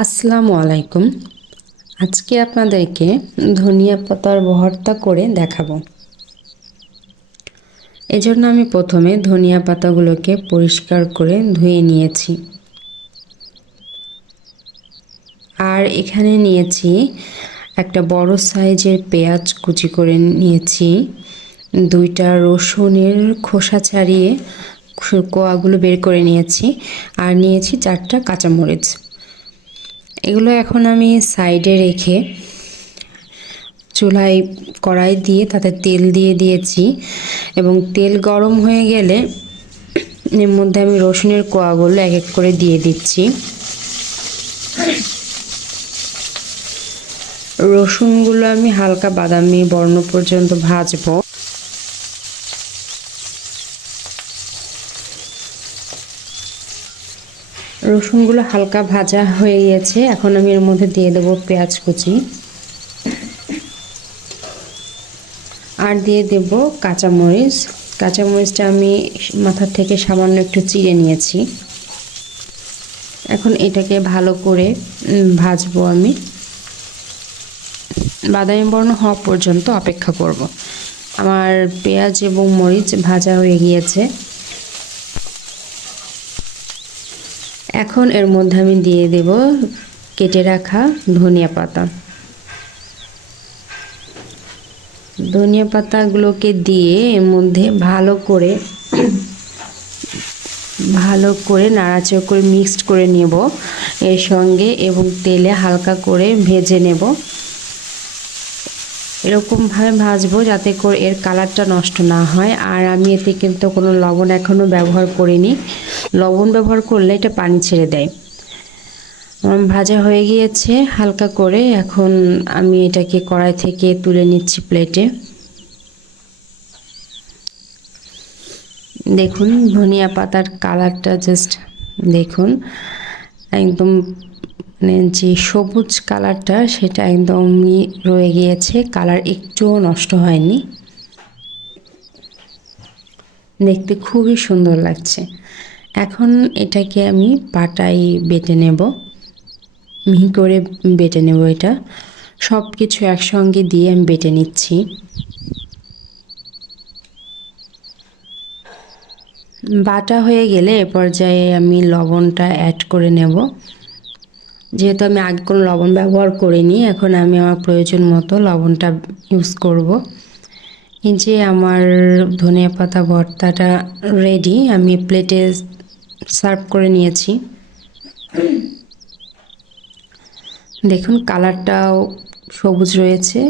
আসসালামু আলাইকুম। আজকে আপনাদেরকে ধনিয়া পাতার ভর্তা করে দেখাবো। এজন্য আমি প্রথমে ধনিয়া পাতাগুলোকে পরিষ্কার করে ধুয়ে নিয়েছি। আর এখানে নিয়েছি একটা বড় সাইজের পেঁয়াজ কুচি করে নিয়েছি, দুইটা রসুনের খোসা ছাড়িয়ে কোয়াগুলো বের করে নিয়েছি, আর নিয়েছি 4টা কাঁচামরিচ। এগুলো এখন আমি সাইডে রেখে চুলায় কড়াই দিয়ে তাতে তেল দিয়ে দিয়েছি এবং তেল গরম হয়ে গেলে এর মধ্যে আমি রসুনের কোয়াগুলো এক এক করে দিয়ে দিচ্ছি। রসুনগুলো আমি হালকা বাদামি বর্ণ পর্যন্ত ভাজবো। রসুনগুলো হালকা ভাজা হয়ে গেছে, এখন আমি এর মধ্যে দিয়ে দেবো পেঁয়াজ কুচি আর দিয়ে দেব কাঁচামরিচ। কাঁচামরিচটা আমি মাথা থেকে সামান্য একটু চিড়ে নিয়েছি। এখন এটাকে ভালো করে ভাজবো। আমি বাদামি বর্ণ হওয়া পর্যন্ত অপেক্ষা করব। আমার পেঁয়াজ এবং মরিচ ভাজা হয়ে গিয়েছে। এখন এর মধ্যে আমি দিয়ে দেব কেটে রাখা ধনিয়া পাতা। ধনিয়া পাতাগুলোকে দিয়ে এর মধ্যে ভালো করে নাড়াচাড়া করে মিক্সড করে নেব এর সঙ্গে, এবং তেলে হালকা করে ভেজে নেব। এরকমভাবে ভাজবো যাতে করে এর কালারটা নষ্ট না হয়। আর আমি এতে কিন্তু কোনো লবণ এখনও ব্যবহার করিনি। লবণ ব্যবহার করলে এটা পানি ছেড়ে দেয়। ভাজা হয়ে গিয়েছে হালকা করে। এখন আমি এটাকে কড়াই থেকে তুলে নিচ্ছি প্লেটে। দেখুন ধনিয়া পাতার কালারটা জাস্ট দেখুন, একদম মানে যে সবুজ কালারটা সেটা একদমই রয়ে গিয়েছে, কালার একটুও নষ্ট হয়নি। দেখতে খুবই সুন্দর লাগছে। এখন এটাকে আমি পাটায় বেটে নেব, মিহি করে বেটে নেব। এটা সব কিছু একসঙ্গে দিয়ে আমি বেটে নিচ্ছি। বাটা হয়ে গেলে এ পর্যায়ে আমি লবণটা অ্যাড করে নেব। যেহেতু আমি আগে কোনো লবণ ব্যবহার করিনি, এখন আমি আমার প্রয়োজন মতো লবণটা ইউজ করব। এই যে আমার ধনিয়া পাতা ভর্তাটা রেডি, আমি প্লেটে সার্ভ করে নিয়েছি। দেখুন কালারটাও সবুজ রয়েছে।